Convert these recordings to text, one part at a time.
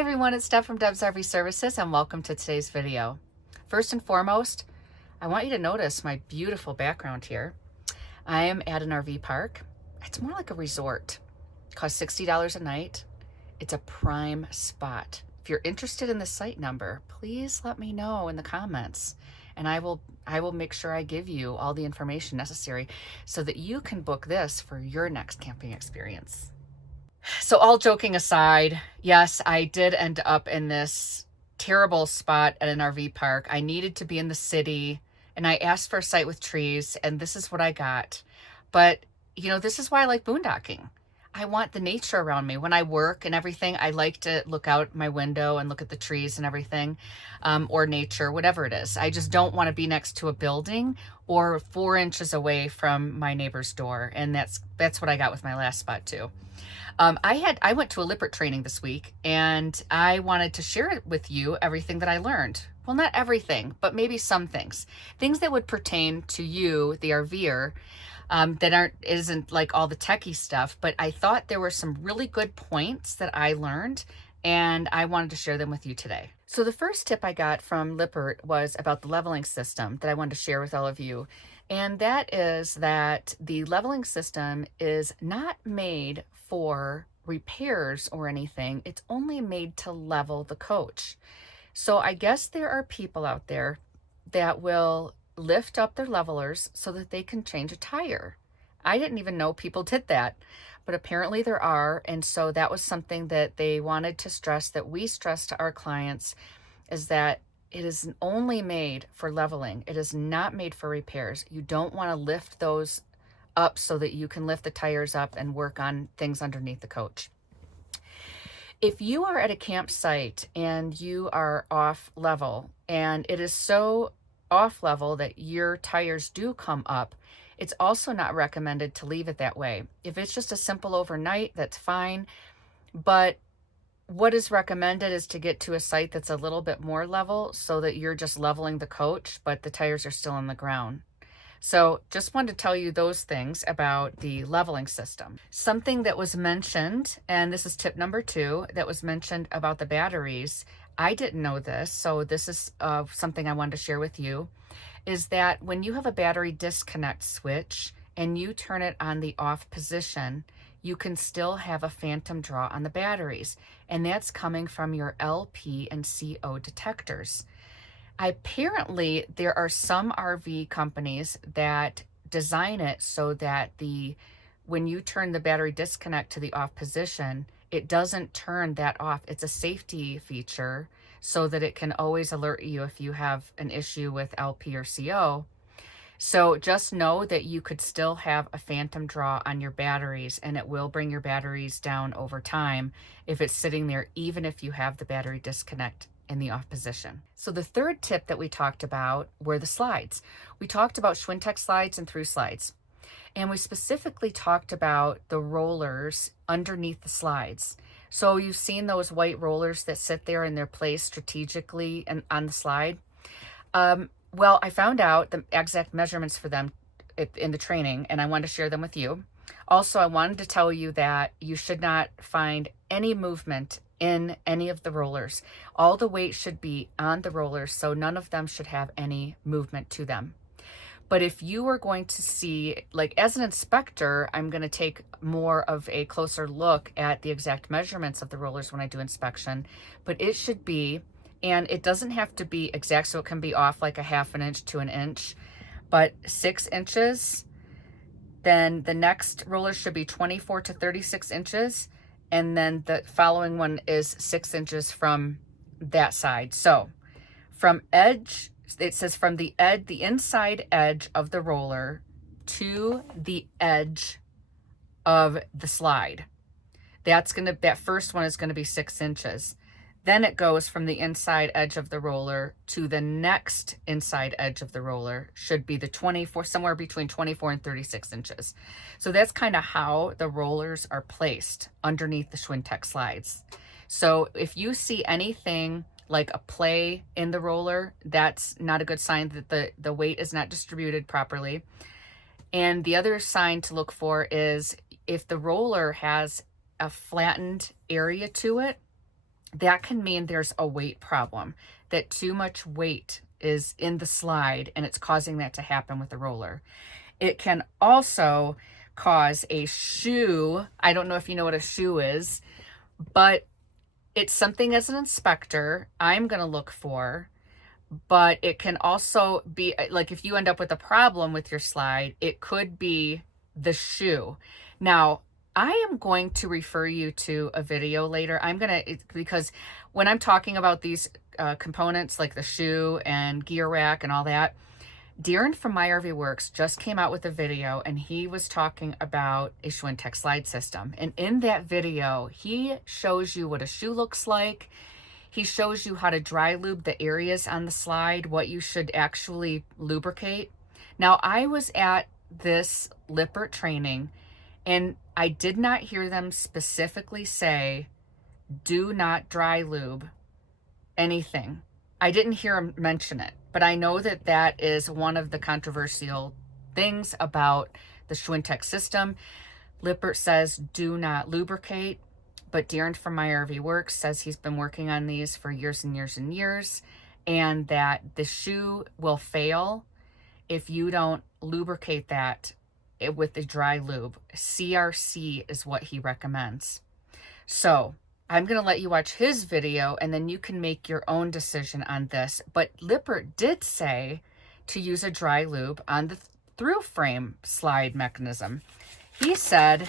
Hi everyone, it's Deb from Deb's RV Services and welcome to today's video. First and foremost, I want you to notice my beautiful background here. I am at an RV park. It's more like a resort. It costs $60 a night. It's a prime spot. If you're interested in the site number, please let me know in the comments and I will make sure I give you all the information necessary so that you can book this for your next camping experience. So all joking aside, yes, I did end up in this terrible spot at an RV park. I needed to be in the city and I asked for a site with trees and this is what I got. But you know, this is why I like boondocking. I want the nature around me. When I work and everything, I like to look out my window and look at the trees and everything, or nature, whatever it is. I just don't want to be next to a building or 4 inches away from my neighbor's door. And that's what I got with my last spot too. I went to a Lippert training this week and I wanted to share with you everything that I learned. Well, not everything, but maybe some things that would pertain to you, the RVer, that isn't like all the techie stuff, but I thought there were some really good points that I learned and I wanted to share them with you today. So the first tip I got from Lippert was about the leveling system that I wanted to share with all of you. And that is that the leveling system is not made for repairs or anything. It's only made to level the coach. So I guess there are people out there that will lift up their levelers so that they can change a tire. I didn't even know people did that, but apparently there are. And so that was something that they wanted to stress, that we stress to our clients, is that it is only made for leveling. It is not made for repairs. You don't want to lift those up so that you can lift the tires up and work on things underneath the coach. If you are at a campsite and you are off level and it is so off level that your tires do come up, it's also not recommended to leave it that way. If it's just a simple overnight, that's fine. But what is recommended is to get to a site that's a little bit more level so that you're just leveling the coach, but the tires are still on the ground. So just wanted to tell you those things about the leveling system. Something that was mentioned, and this is tip number 2, that was mentioned about the batteries. I didn't know this, so this is something I wanted to share with you, is that when you have a battery disconnect switch and you turn it on the off position, you can still have a phantom draw on the batteries, and that's coming from your LP and CO detectors. Apparently, there are some RV companies that design it so that when you turn the battery disconnect to the off position, it doesn't turn that off. It's a safety feature so that it can always alert you if you have an issue with LP or CO. So just know that you could still have a phantom draw on your batteries and it will bring your batteries down over time if it's sitting there, even if you have the battery disconnect in the off position. So the third tip that we talked about were the slides. We talked about Schwintek slides and through slides. And we specifically talked about the rollers underneath the slides. So you've seen those white rollers that sit there and they're placed strategically on the slide. Well, I found out the exact measurements for them in the training, and I wanted to share them with you. Also, I wanted to tell you that you should not find any movement in any of the rollers. All the weight should be on the rollers, so none of them should have any movement to them. But if you are going to see, like as an inspector, I'm going to take more of a closer look at the exact measurements of the rollers when I do inspection, but it should be, and it doesn't have to be exact, so it can be off like a 1/2 inch to 1 inch, but 6 inches. Then the next roller should be 24 to 36 inches. And then the following one is 6 inches from that side. So from edge, it says from the inside edge of the roller to the edge of the slide. That first one is going to be 6 inches. Then it goes from the inside edge of the roller to the next inside edge of the roller, should be the 24, somewhere between 24 and 36 inches. So that's kind of how the rollers are placed underneath the Schwintek slides. So if you see anything like a play in the roller, that's not a good sign that the weight is not distributed properly. And the other sign to look for is if the roller has a flattened area to it, that can mean there's a weight problem, that too much weight is in the slide and it's causing that to happen with the roller. It can also cause a shoe. I don't know if you know what a shoe is, but it's something as an inspector I'm going to look for. But it can also be like if you end up with a problem with your slide, it could be the shoe. Now, I am going to refer you to a video later. Because when I'm talking about these components like the shoe and gear rack and all that, Darrin from My RV Works just came out with a video, and he was talking about a Schwintek Slide system. And in that video, he shows you what a shoe looks like. He shows you how to dry lube the areas on the slide, what you should actually lubricate. Now, I was at this Lippert training, and I did not hear them specifically say, do not dry lube anything. I didn't hear him mention it, but I know that that is one of the controversial things about the Schwintek system. Lippert says, do not lubricate. But Darrin from My RV Works says he's been working on these for years and years and years, and that the shoe will fail if you don't lubricate that with the dry lube. CRC is what he recommends. So I'm going to let you watch his video, and then you can make your own decision on this. But Lippert did say to use a dry lube on the through frame slide mechanism. He said,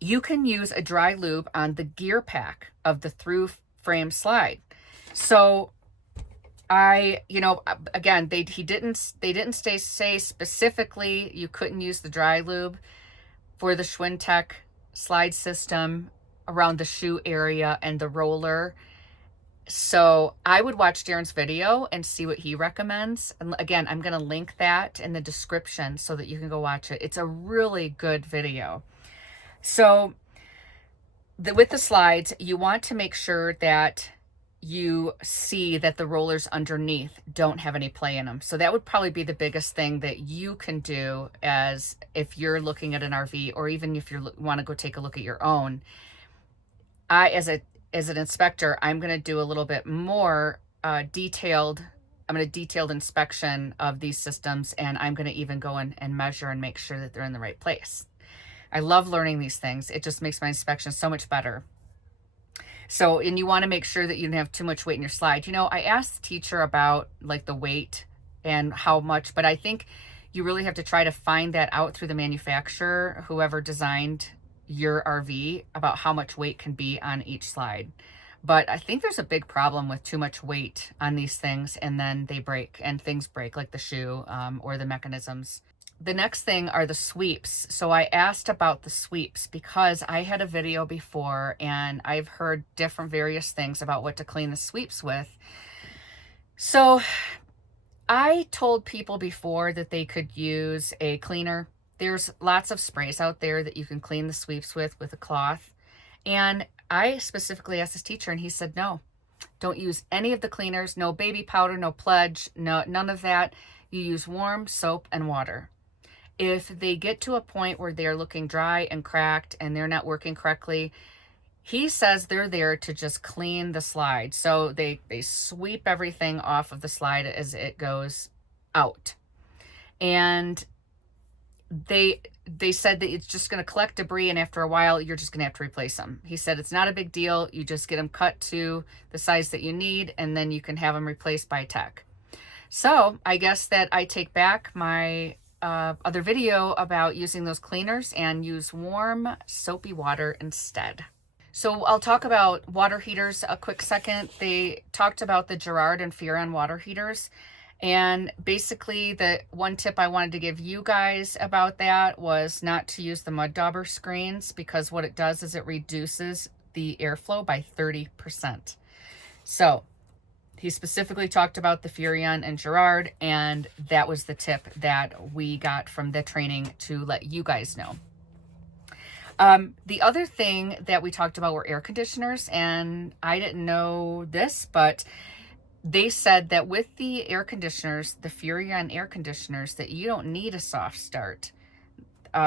you can use a dry lube on the gear pack of the through frame slide. So again, they didn't say specifically you couldn't use the dry lube for the Schwintek Slide system around the shoe area and the roller. So I would watch Darrin's video and see what he recommends. And again, I'm going to link that in the description so that you can go watch it. It's a really good video. So with the slides, you want to make sure that you see that the rollers underneath don't have any play in them. So that would probably be the biggest thing that you can do as if you're looking at an RV, or even if you want to go take a look at your own. As an inspector, I'm going to do a little bit more detailed inspection of these systems, and I'm going to even go in and measure and make sure that they're in the right place. I love learning these things. It just makes my inspection so much better. So, and you want to make sure that you don't have too much weight in your slide. You know, I asked the teacher about like the weight and how much, but I think you really have to try to find that out through the manufacturer, whoever designed your RV, about how much weight can be on each slide. But I think there's a big problem with too much weight on these things, and then they break, and things break like the shoe or the mechanisms. The next thing are the sweeps. So I asked about the sweeps because I had a video before, and I've heard different various things about what to clean the sweeps with. So I told people before that they could use a cleaner. There's lots of sprays out there that you can clean the sweeps with a cloth. And I specifically asked this teacher, and he said, no, don't use any of the cleaners, no baby powder, no Pledge, no, none of that. You use warm soap and water. If they get to a point where they're looking dry and cracked and they're not working correctly, he says they're there to just clean the slide. So they sweep everything off of the slide as it goes out. And they said that it's just going to collect debris, and after a while, you're just going to have to replace them. He said it's not a big deal. You just get them cut to the size that you need, and then you can have them replaced by tech. So I guess that I take back my other video about using those cleaners and use warm soapy water instead. So I'll talk about water heaters a quick second. They talked about the Girard and Furrion water heaters. And basically the one tip I wanted to give you guys about that was not to use the mud dauber screens, because what it does is it reduces the airflow by 30%. So he specifically talked about the Furrion and Girard, and that was the tip that we got from the training to let you guys know. The other thing that we talked about were air conditioners, and I didn't know this, but they said that with the air conditioners, the Furrion air conditioners, that you don't need a soft start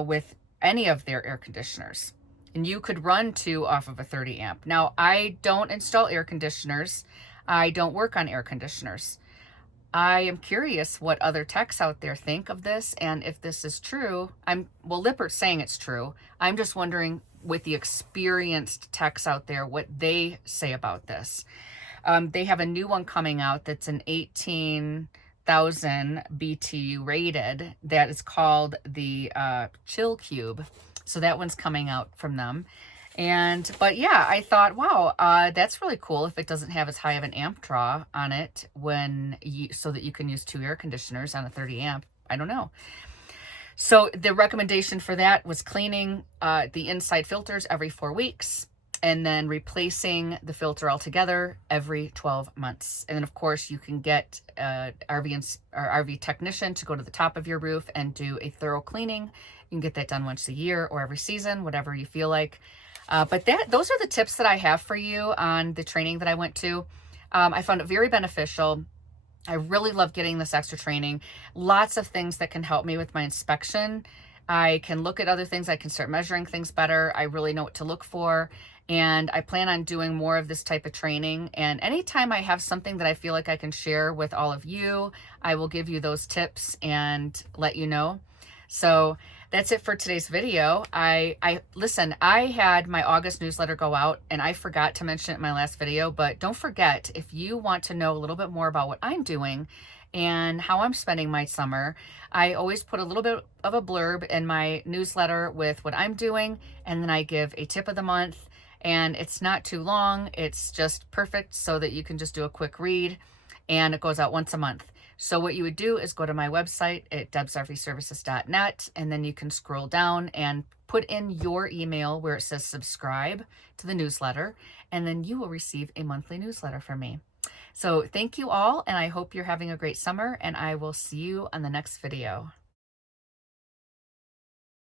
with any of their air conditioners. and you could run 2 off of a 30 amp. Now, I don't install air conditioners. I don't work on air conditioners. I am curious what other techs out there think of this, and if this is true. Well, Lippert's saying it's true. I'm just wondering, with the experienced techs out there, what they say about this. They have a new one coming out that's an 18,000 BTU rated that is called the Chill Cube. So that one's coming out from them. But yeah, I thought, wow, that's really cool if it doesn't have as high of an amp draw on it so that you can use 2 air conditioners on a 30 amp. I don't know. So the recommendation for that was cleaning the inside filters every 4 weeks, and then replacing the filter altogether every 12 months. And then of course you can get RV technician to go to the top of your roof and do a thorough cleaning. You can get that done once a year or every season, whatever you feel like. But those are the tips that I have for you on the training that I went to. I found it very beneficial. I really love getting this extra training. Lots of things that can help me with my inspection. I can look at other things. I can start measuring things better. I really know what to look for. And I plan on doing more of this type of training. And anytime I have something that I feel like I can share with all of you, I will give you those tips and let you know. So that's it for today's video. Listen, I had my August newsletter go out and I forgot to mention it in my last video, but don't forget, if you want to know a little bit more about what I'm doing and how I'm spending my summer, I always put a little bit of a blurb in my newsletter with what I'm doing, and then I give a tip of the month, and it's not too long. It's just perfect so that you can just do a quick read, and it goes out once a month. So what you would do is go to my website at debsrvservices.net, and then you can scroll down and put in your email where it says subscribe to the newsletter, and then you will receive a monthly newsletter from me. So thank you all, and I hope you're having a great summer, and I will see you on the next video.